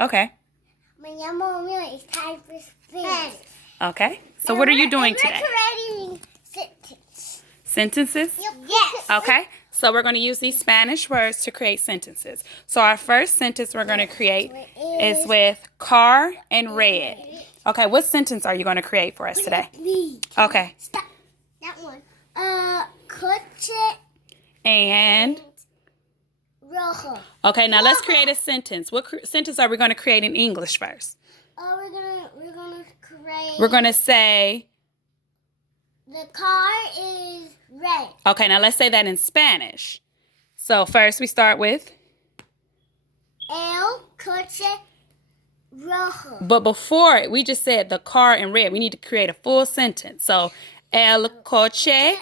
Okay. Me llamo Amelia. It's time for Spanish. Okay. So what are you doing today? We're creating sentences. Sentences? Yes. Okay. So we're going to use these Spanish words to create sentences. So our first sentence we're going to create is with car and red. Okay. What sentence are you going to create for us today? Okay. Stop. That one. Coche And rojo. okay, now let's create a sentence. What sentence are we going to create in English first? We're gonna create. We're going to say. The car is red. Okay, now let's say that in Spanish. So first we start with. El coche rojo. But before it, we just said the car in red. We need to create a full sentence. So el coche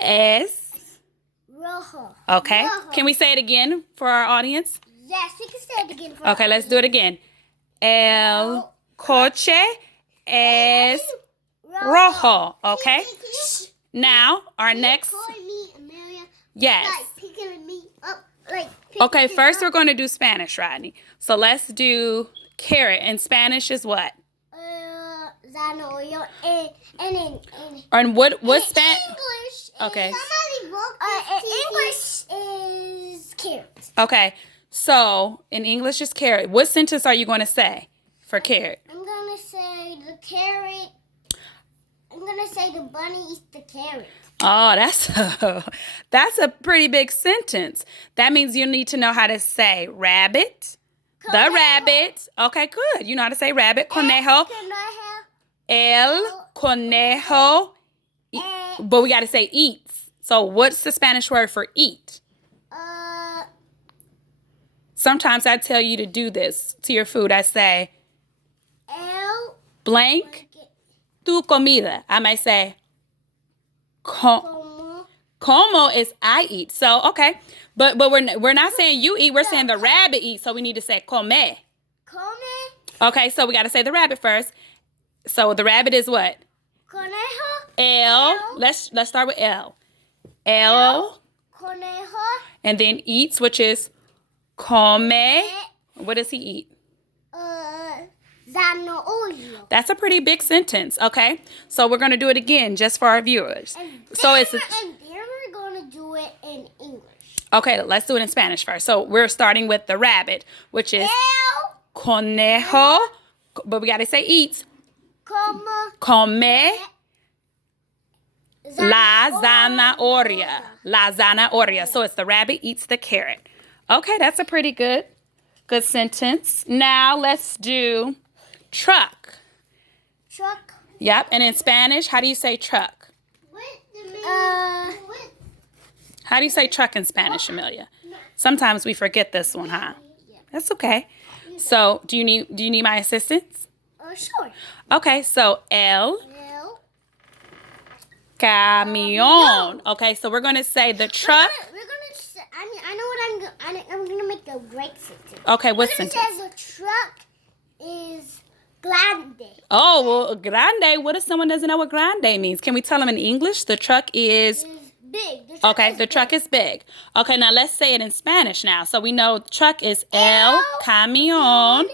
es rojo. okay. Rojo. Can we say it again for our audience? Yes, we can say it again. For Okay, let's do it again. El coche es rojo. Okay. Now our next. Amelia. Yes. Like picking me up. Okay, first we're going to do Spanish, Rodney. So let's do carrot. In Spanish is what? Zanahoria. And what Spanish? English. Okay. Somebody wrote English is carrot. Okay. So in English is carrot. What sentence are you going to say for carrot? I'm gonna say the carrot. I'm gonna say the bunny eats the carrot. Oh, that's a pretty big sentence. That means you need to know how to say rabbit. Conejo. The rabbit. Okay, good. You know how to say rabbit. Conejo. El conejo. But we got to say eats. So what's the Spanish word for eat? Sometimes I tell you to do this to your food. I say blank tu comida. I might say como is I eat. So okay, but we're not saying you eat. We're saying the rabbit eats. So we need to say come. Okay, so we got to say the rabbit first. So the rabbit is what? Conejo. El. Let's start with El. El. Conejo. And then eats, which is come. What does he eat? Zanahoria. That's a pretty big sentence, okay? So we're going to do it again just for our viewers. And then we're going to do it in English. Okay, let's do it in Spanish first. So we're starting with the rabbit, which is El conejo, but we got to say eats. Come la zanahoria. La zanahoria. So it's the rabbit eats the carrot. Okay, that's a pretty good sentence. Now let's do truck. Truck. Yep, and in Spanish, how do you say truck? How do you say truck in Spanish, Amelia? Sometimes we forget this one, huh? That's okay. So, do you need my assistance? Sure. Okay, so el camión. Okay, so we're going to say the truck. I'm gonna make a great sentence. Okay, what sentence? The truck is grande. Oh, well, grande. What if someone doesn't know what grande means? Can we tell them in English? The truck is big. The truck is big. Okay, now let's say it in Spanish now. So we know truck is el camión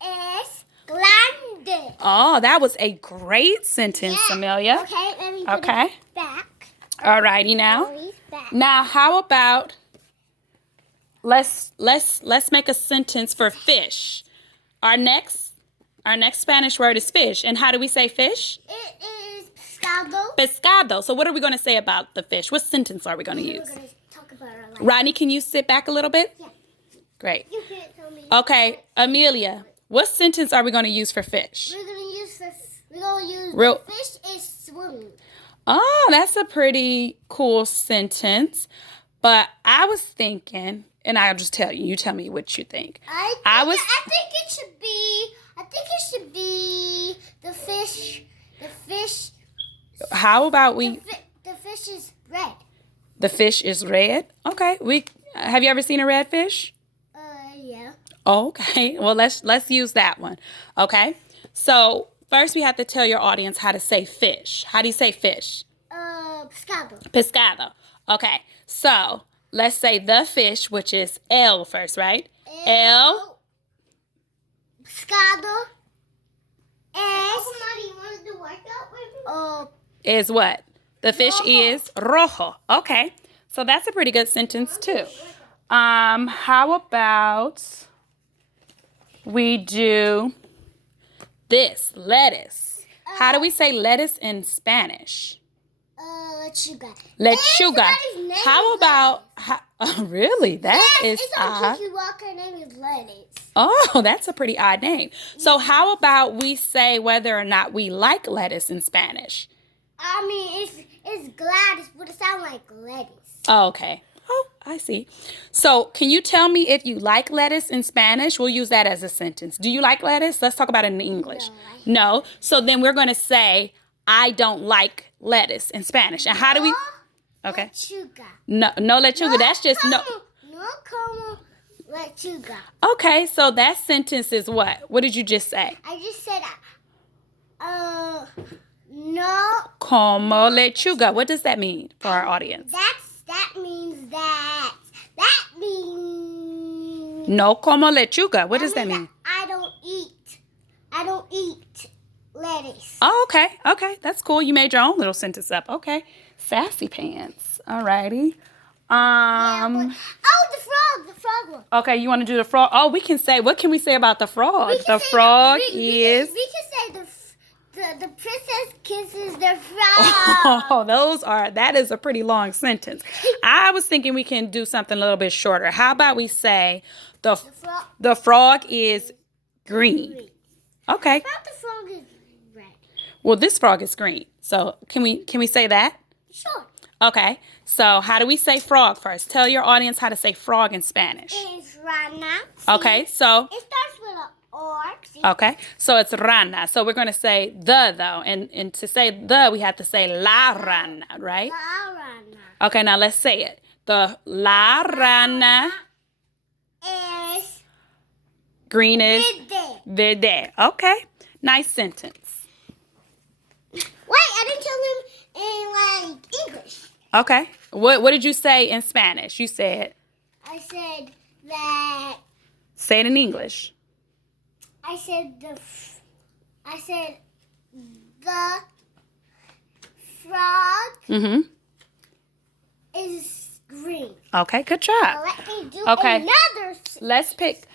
es grande. Oh, that was a great sentence, Amelia. Okay, let me put it back. Alrighty now. Now, how about let's make a sentence for fish. Our next Spanish word is fish. And how do we say fish? It is pescado. Pescado. So what are we going to say about the fish? What sentence are we going to use? We're going to talk about our life. Rodney, can you sit back a little bit? Yeah. Great. You can't tell me. Okay, Amelia, what sentence are we going to use for fish? We're going to use Real- the fish is swimming. Oh, that's a pretty cool sentence. But I was thinking, and I'll just tell you. You tell me what you think. I think it should be the fish. The fish. How about the fish is red. The fish is red? Okay. Have you ever seen a red fish? Yeah. Okay. Well, let's use that one. Okay. So first we have to tell your audience how to say fish. How do you say fish? Pescado. Pescado. Okay. So let's say the fish, which is el first, right? El. Pescado. Es. You want to do workout with me? Is what? The fish is rojo. Okay. So that's a pretty good sentence too. How about we do this, lettuce. How do we say lettuce in Spanish? Lechuga. Lechuga. How about, really? That is it's on odd. Kiki Walker. Her name is Lettuce. Oh, that's a pretty odd name. So how about we say whether or not we like lettuce in Spanish? I mean, it's Gladys, but it sounds like lettuce. Oh, okay. Oh, I see. So can you tell me if you like lettuce in Spanish? We'll use that as a sentence. Do you like lettuce? Let's talk about it in English. No. So then we're going to say, I don't like lettuce in Spanish. And how do we? Okay. Lechuga. No lechuga. That's just no. No como lechuga. Okay, so that sentence is what? What did you just say? I just said, no. Como lechuga. What does that mean for our audience? That means No como lechuga. What does that mean? I don't eat lettuce. Oh, okay. Okay, that's cool. You made your own little sentence up. Okay. Sassy pants. Alrighty. The frog one. Okay, you want to do the frog? Oh, we can say, what can we say about the frog? The frog is... We can say the princess kisses the frog. Oh, that is a pretty long sentence. I was thinking we can do something a little bit shorter. How about we say the frog is green? Okay. How about the frog is red? Well, this frog is green. So can we say that? Sure. Okay. So how do we say frog first? Tell your audience how to say frog in Spanish. It's rana. Okay. So. It starts with an R. See? Okay. So it's rana. So we're going to say the though, and to say the we have to say la rana, right? La rana. Okay. Now let's say it. The la rana is green is verde. verde. Okay. Nice sentence. Wait, I didn't tell him in English. Okay. What did you say in Spanish? You said. I said that. Say it in English. I said the frog is green. Okay. Good job. Now let me do Okay. another. Let's pick.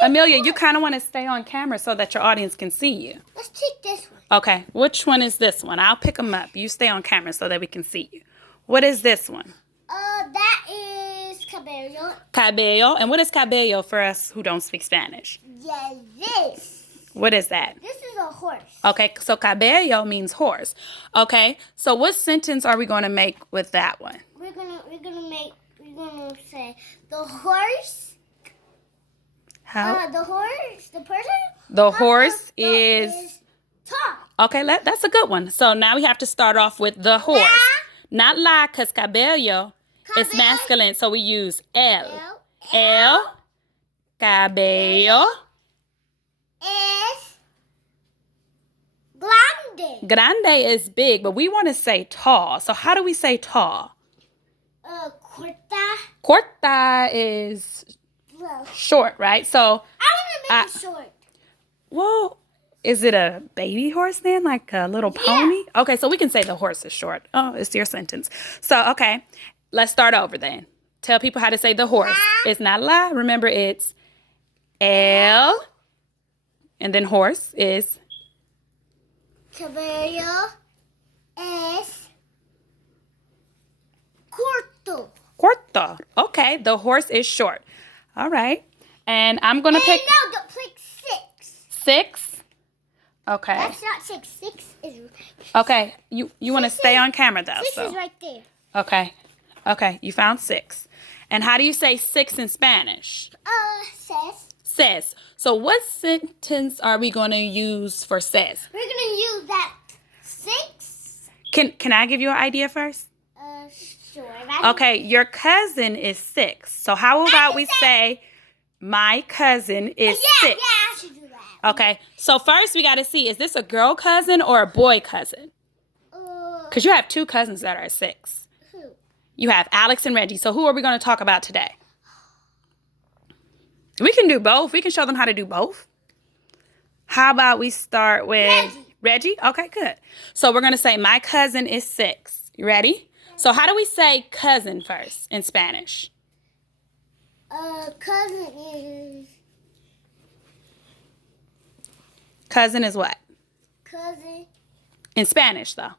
Amelia, you kind of want to stay on camera so that your audience can see you. Let's pick this one. Okay, which one is this one? I'll pick them up. You stay on camera so that we can see you. What is this one? That is cabello. Cabello. And what is cabello for us who don't speak Spanish? Yeah, this. What is that? This is a horse. Okay, so cabello means horse. Okay, so what sentence are we going to make with that one? We're gonna say the horse. How? The horse. The person. The horse is tall. Okay, that's a good one. So now we have to start off with the horse. Not la, because cabello is masculine, so we use el. El. Cabello. Es grande. Grande is big, but we want to say tall. So how do we say tall? Corta. Corta is short, right? So I want to make it short. Well, is it a baby horse then, like a little pony? Okay, so we can say the horse is short. Oh, it's your sentence. So, okay, let's start over then. Tell people how to say the horse. It's not la. Remember, it's el. And then horse is? Cabello es corto. Corto. Okay, the horse is short. All right. And I'm going to pick... No, pick 6. 6? Okay. That's not 6. 6 is... Okay, you want to stay on camera though. 6 is right there. Okay. Okay, you found 6. And how do you say 6 in Spanish? Says. Says. So what sentence are we going to use for says? We're going to use that 6. Can I give you an idea first? Sure. Okay, your cousin is 6. So how about we say my cousin is 6? Yeah, I should do that. Okay, so first we got to see, is this a girl cousin or a boy cousin? Because you have 2 cousins that are 6. Who? You have Alex and Reggie. So who are we going to talk about today? We can do both. We can show them how to do both. How about we start with Reggie? Okay, good. So we're going to say my cousin is 6. You ready? So how do we say cousin first in Spanish? Cousin is what? Cousin. In Spanish, though.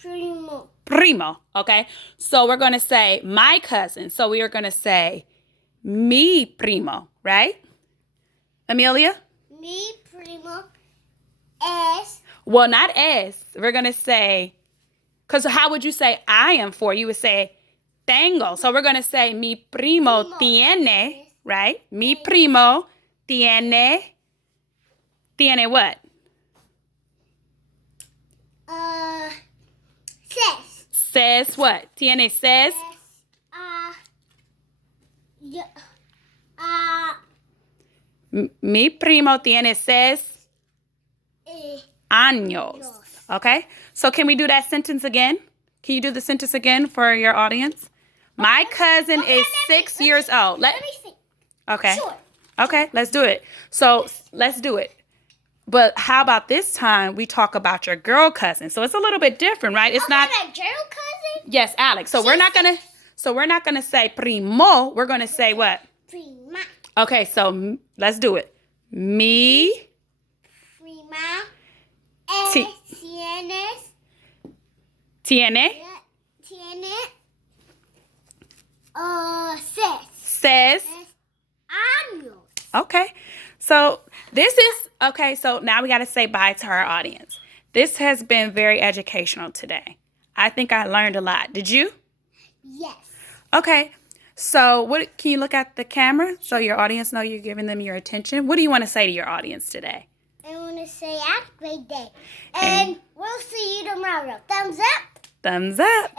Primo. Primo, okay? So we're going to say my cousin. So we are going to say mi primo, right? Amelia? Mi primo es. Well, not es. We're going to say, because how would you say I am 4? You would say tengo. So we're going to say mi primo tiene, right? Mi primo tiene. Tiene what? Ses. Says what? Tiene says? Mi primo tiene 6 años. Okay? So can we do that sentence again? Can you do the sentence again for your audience? My cousin is 6 years old. Let me think. Okay. Sure. Okay, let's do it. So let's do it. But how about this time we talk about your girl cousin? So it's a little bit different, right? It's not my girl cousin? Yes, Alex. So we're not gonna say primo. We're gonna say what? Prima. Okay, so let's do it. Mi Prima. tiene Tiene. Ses. says. Años. Okay. So this is okay. So now we got to say bye to our audience. This has been very educational today. I think I learned a lot. Did you? Yes. Okay. So what can you look at the camera so your audience know you're giving them your attention? What do you want to say to your audience today? I want to say have a great day. And we'll see you tomorrow. Thumbs up. Thumbs up.